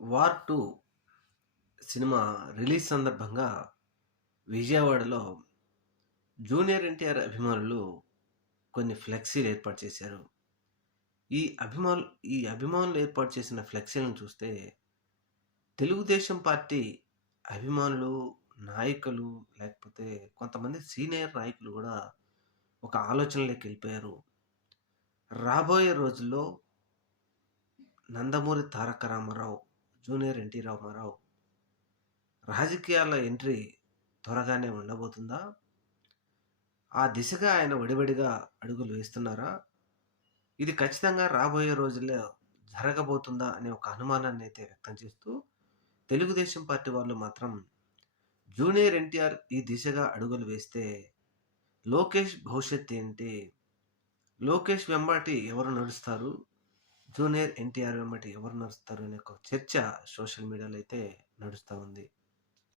'War 2' cinema release సందర్భంగా విజయవాడలో junior NTR అభిమానులు కొన్ని ఫ్లెక్సీలు ఏర్పాటు చేశారు. ఈ అభిమానులు ఈ అభిమానులు ఏర్పాటు చేసిన ఫ్లెక్సీలను చూస్తే తెలుగుదేశం పార్టీ అభిమానులు, నాయకులు లేకపోతే కొంతమంది సీనియర్ నాయకులు గూడా ఒక ఆలోచనలోకెళ్ళిపోయారు. రాబోయే రోజుల్లో నందమూరి తారక రామారావు, జూనియర్ ఎన్టీ రామారావు రాజకీయాల్లో ఎంట్రీ త్వరగానే ఉండబోతుందా? ఆ దిశగా ఆయన వడివడిగా అడుగులు వేస్తున్నారా? ఇది ఖచ్చితంగా రాబోయే రోజుల్లో జరగబోతుందా అనే ఒక అనుమానాన్నయితే వ్యక్తం చేస్తూ, తెలుగుదేశం పార్టీ వాళ్ళు మాత్రం జూనియర్ ఎన్టీఆర్ ఈ దిశగా అడుగులు వేస్తే, లోకేష్ భవిష్యత్తేంటి? లోకేష్ వెంబటి ఎవరు నడుస్తారు? జూనియర్ ఎన్టీఆర్ వెంబటి ఎవరు నడుస్తారు? అనే ఒక చర్చ సోషల్ మీడియాలో అయితే నడుస్తా ఉంది.